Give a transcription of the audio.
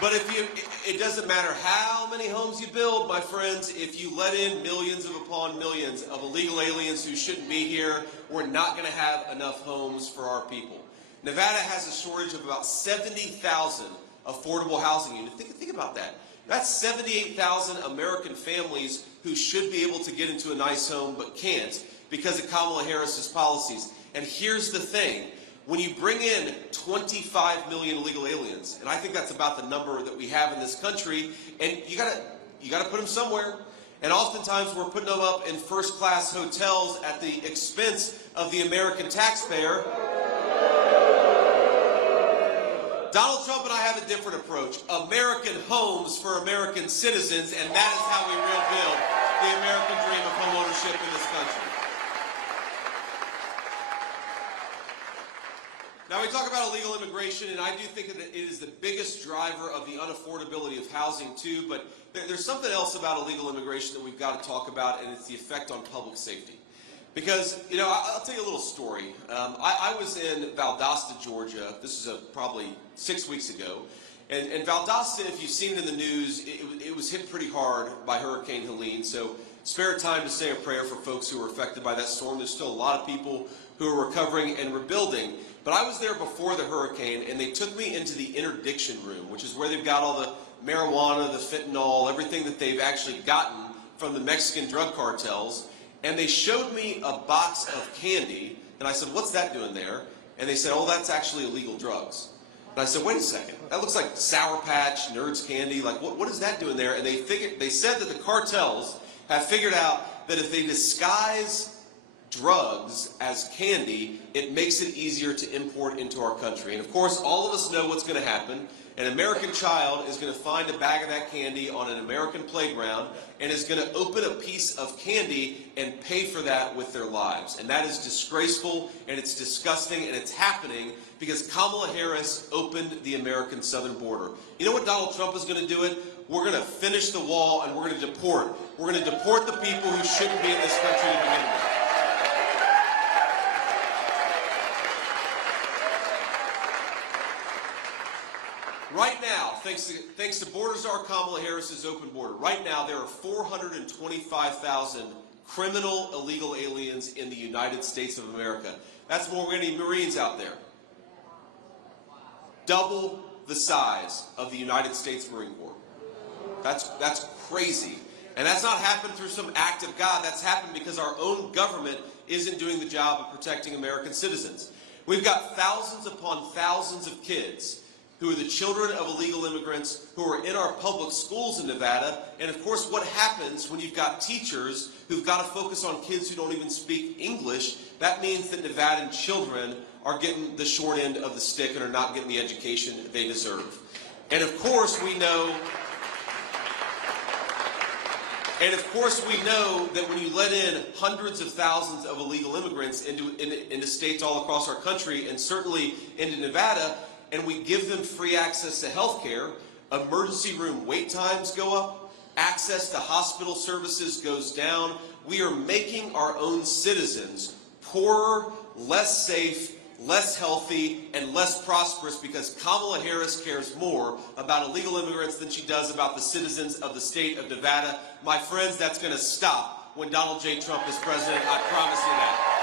But it doesn't matter how many homes you build, my friends, if you let in millions upon millions of illegal aliens who shouldn't be here, we're not going to have enough homes for our people. Nevada has a shortage of about 70,000 affordable housing units. Think about that. That's 78,000 American families who should be able to get into a nice home but can't because of Kamala Harris's policies. And here's the thing. When you bring in 25 million illegal aliens, and I think that's about the number that we have in this country, and you gotta put them somewhere. And oftentimes we're putting them up in first-class hotels at the expense of the American taxpayer. Donald Trump and I have a different approach. American homes for American citizens, and that is how we rebuild the American dream of homeownership in this country. Now, we talk about illegal immigration, and I do think that it is the biggest driver of the unaffordability of housing, too. But there's something else about illegal immigration that we've got to talk about, and it's the effect on public safety. Because, you know, I'll tell you a little story. I was in Valdosta, Georgia. This is probably 6 weeks ago. And Valdosta, if you've seen it in the news, it was hit pretty hard by Hurricane Helene. So spare time to say a prayer for folks who were affected by that storm. There's still a lot of people who are recovering and rebuilding. But I was there before the hurricane, and they took me into the interdiction room, which is where they've got all the marijuana, the fentanyl, everything that they've actually gotten from the Mexican drug cartels. And they showed me a box of candy, and I said, "What's that doing there?" And they said, "Oh, that's actually illegal drugs." And I said, "Wait a second, that looks like Sour Patch, Nerds candy, like what is that doing there?" And they said that the cartels have figured out that if they disguise drugs as candy, it makes it easier to import into our country. And of course, all of us know what's going to happen. An American child is going to find a bag of that candy on an American playground and is going to open a piece of candy and pay for that with their lives. And that is disgraceful, and it's disgusting, and it's happening because Kamala Harris opened the American southern border. You know what Donald Trump is going to do it? We're going to finish the wall, and we're going to deport. We're going to deport the people who shouldn't be in this country to begin with. Right now, thanks to border czar Kamala Harris's open border, right now there are 425,000 criminal illegal aliens in the United States of America. That's more than any Marines out there. Double the size of the United States Marine Corps. That's crazy. And that's not happened through some act of God. That's happened because our own government isn't doing the job of protecting American citizens. We've got thousands upon thousands of kids who are the children of illegal immigrants who are in our public schools in Nevada. And of course, what happens when you've got teachers who've got to focus on kids who don't even speak English? That means that Nevadan children are getting the short end of the stick and are not getting the education they deserve. And of course, we know that when you let in hundreds of thousands of illegal immigrants into states all across our country, and certainly into Nevada, and we give them free access to health care, emergency room wait times go up, access to hospital services goes down. We are making our own citizens poorer, less safe, less healthy, and less prosperous because Kamala Harris cares more about illegal immigrants than she does about the citizens of the state of Nevada. My friends, that's going to stop when Donald J. Trump is president. I promise you that.